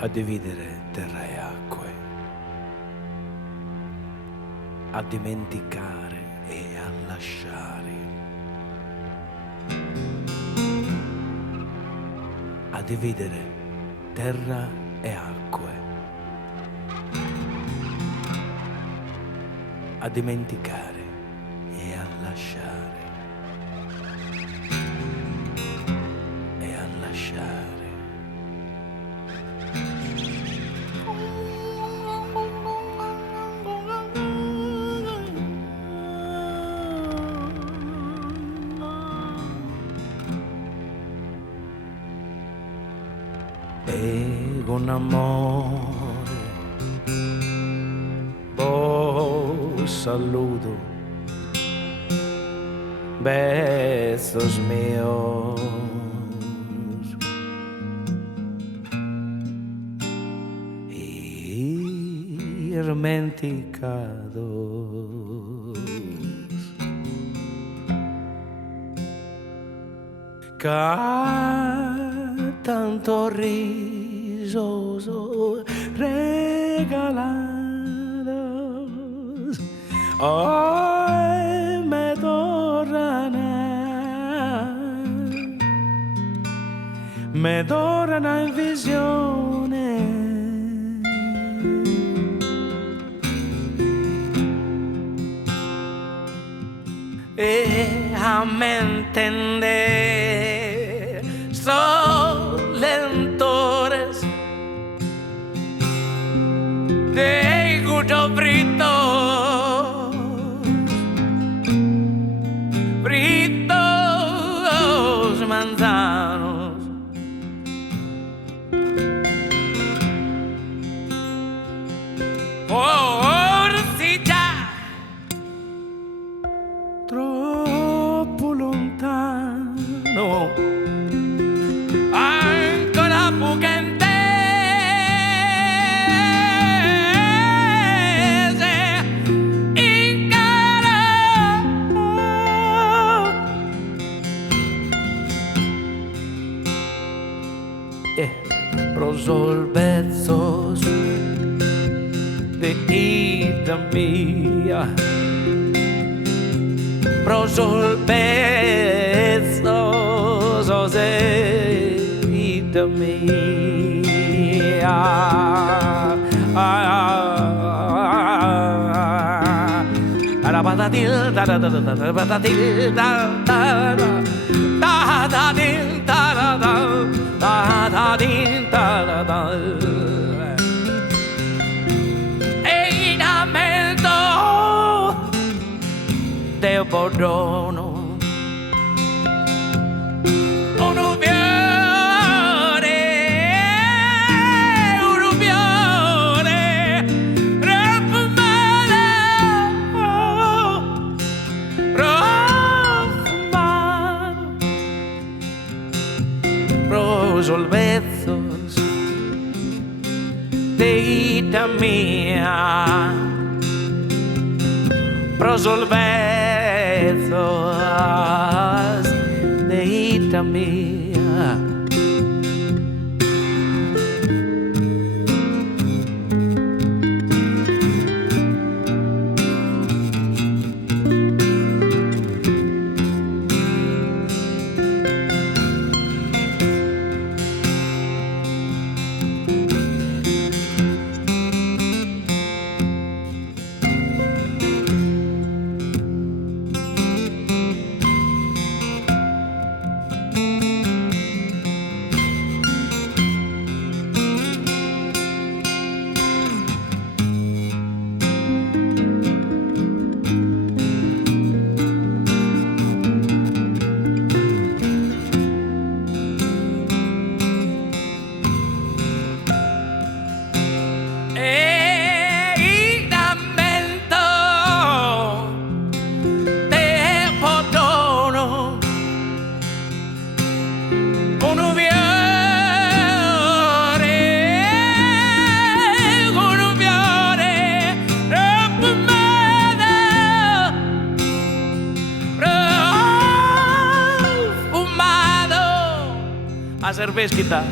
a dividere terra e acque, a dimenticare e a lasciare, a dividere terra e acque, a dimenticare e a lasciare, e a lasciare. E con amore vos saludo, besos míos, irmenticados, tanto risos regalados hoy me dorana in visione, e a me entender solentores de gusto fritos manzanos, forse già troppo lontano, ancora pughentese in cara, prosolvezos de ida mia, prosolvezos de ida mia. Arabadadil, dadadadadabadadil, dadadadil, dadadil, dadadil. Del perdono uno fiore profumato, prosolvezos de ida mia, prosolvezos de ida mia. a cervesquita.